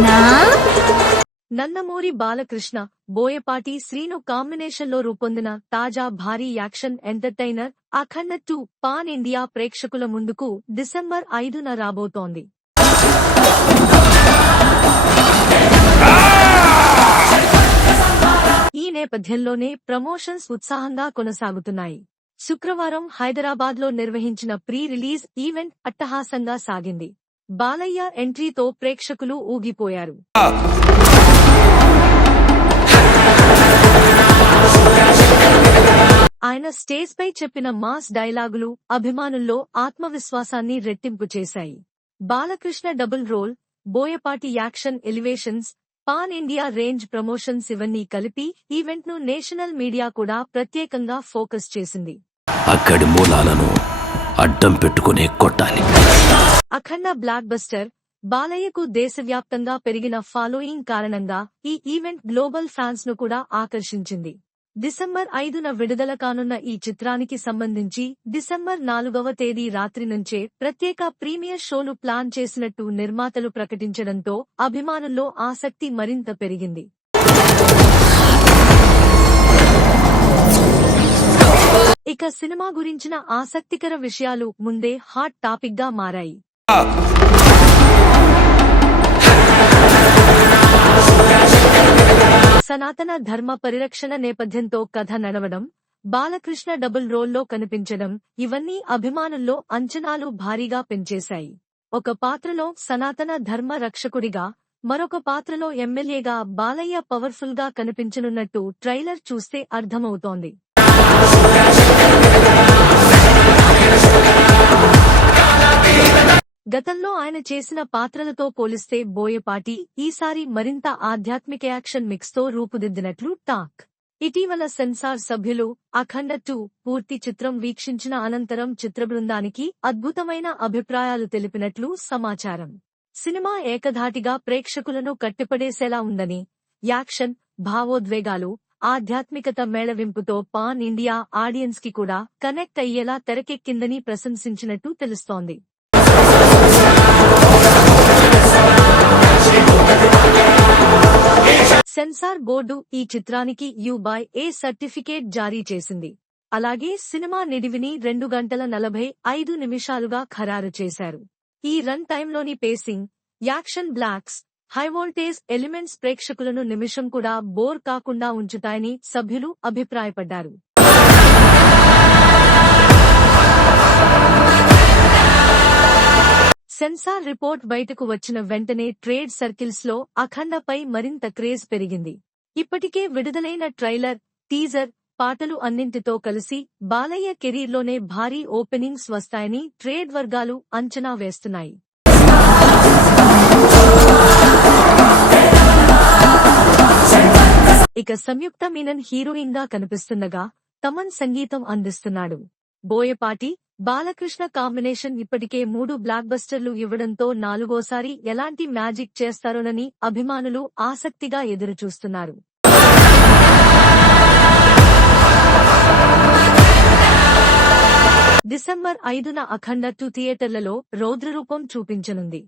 అవునా నందమూరి బాలకృష్ణ బోయపాటి శ్రీను కాంబినేషన్లో రూపొందిన తాజా భారీ action entertainer Akhanda two pan India ప్రేక్షకుల ముందుకు డిసెంబర్ ఐదున రాబోతోంది. ఈ నేపథ్యంలోనే ప్రమోషన్స్ ఉత్సాహంగా కొనసాగుతున్నాయి. శుక్రవారం హైదరాబాద్లో నిర్వహించిన ప్రీ రిలీజ్ ఈవెంట్ అట్టహాసంగా సాగింది. బాలయ్య ఎంట్రీతో ప్రేక్షకులు ఊగిపోయారు. ఆయన స్టేజ్ పై చెప్పిన మాస్ డైలాగులు అభిమానుల్లో ఆత్మవిశ్వాసాన్ని రెట్టింపు చేశాయి. Balakrishna double role Boyapati action elevations pan India range promotions ఇవన్నీ కలిపి ఈవెంట్ను నేషనల్ మీడియా కూడా ప్రత్యేకంగా ఫోకస్ చేసింది. అక్కడి మూలాలను అడ్డం పెట్టుకునే కొట్టాలి. అఖండ బ్లాక్ బస్టర్ బాలయ్యకు దేశవ్యాప్తంగా పెరిగిన ఫాలోయింగ్ కారణంగా ఈ ఈవెంట్ గ్లోబల్ ఫ్యాన్స్ను కూడా ఆకర్షించింది. డిసెంబర్ ఐదున విడుదల కానున్న ఈ చిత్రానికి సంబంధించి డిసెంబర్ నాలుగవ తేదీ రాత్రి నుంచే ప్రత్యేక ప్రీమియర్ షోలు ప్లాన్ చేసినట్టు నిర్మాతలు ప్రకటించడంతో అభిమానుల్లో ఆసక్తి మరింత పెరిగింది. ఇక సినిమా గురించిన ఆసక్తికర విషయాలు ముందే హాట్ టాపిక్గా మారాయి. సనాతన ధర్మ పరిరక్షణ నేపథ్యంతో కథ నడవడం బాలకృష్ణ డబుల్ రోల్లో కనిపించడం ఇవన్నీ అభిమానుల్లో అంచనాలు భారీగా పెంచేశాయి. ఒక పాత్రలో సనాతన ధర్మ రక్షకుడిగా మరొక పాత్రలో ఎమ్మెల్యేగా బాలయ్య పవర్ఫుల్గా కనిపించనున్నట్టు ట్రైలర్ చూస్తే అర్థమవుతోంది. గతంలో ఆయన చేసిన పాత్రలతో పోలిస్తే బోయపాటి ఈసారి మరింత ఆధ్యాత్మిక యాక్షన్ మిక్స్తో రూపుదిద్దినట్లు టాక్. ఇటీవల సెన్సార్ సభ్యులు అఖండ టూ పూర్తి చిత్రం వీక్షించిన అనంతరం చిత్రబృందానికి అద్భుతమైన అభిప్రాయాలు తెలిపినట్లు సమాచారం. సినిమా ఏకధాటిగా ప్రేక్షకులను కట్టిపడేసేలా ఉందని యాక్షన్ భావోద్వేగాలు ఆధ్యాత్మికత మేళవింపుతో పాన్ ఇండియా ఆడియన్స్కి కూడా కనెక్ట్ అయ్యేలా తెరకెక్కిందని ప్రశంసించినట్టు తెలుస్తోంది. సెన్సార్ బోర్డు ఈ చిత్రానికి యు బై ఏ సర్టిఫికేట్ జారీ చేసింది. అలాగే సినిమా నిడివిని రెండు గంటల నలభై ఐదు నిమిషాలుగా ఖరారు చేశారు. ఈ రన్ టైంలోని pacing action blocks high voltage elements ప్రేక్షకులను నిమిషం కూడా బోర్ కాకుండా ఉంచుతాయని సభ్యులు అభిప్రాయపడ్డారు. సెన్సార్ రిపోర్ట్ బయటకు వచ్చిన వెంటనే ట్రేడ్ సర్కిల్స్లో అఖండపై మరింత క్రేజ్ పెరిగింది. ఇప్పటికే విడుదలైన ట్రైలర్ టీజర్ పాటలు అన్నింటితో కలిసి బాలయ్య కెరీర్లోనే భారీ ఓపెనింగ్స్ వస్తాయని ట్రేడ్ వర్గాలు అంచనా వేస్తున్నాయి. ఇక సంయుక్త మీనన్ హీరోయిన్గా కనిపిస్తుండగా తమన్ సంగీతం అందిస్తున్నాడు. బోయపాటి బాలకృష్ణ కాంబినేషన్ ఇప్పటికే మూడు బ్లాక్ బస్టర్లు ఇవ్వడంతో నాలుగోసారి ఎలాంటి మ్యాజిక్ చేస్తారోనని అభిమానులు ఆసక్తిగా ఎదురుచూస్తున్నారు. డిసెంబర్ ఐదున అఖండ టూ థియేటర్లలో రౌద్రరూపం చూపించనుంది.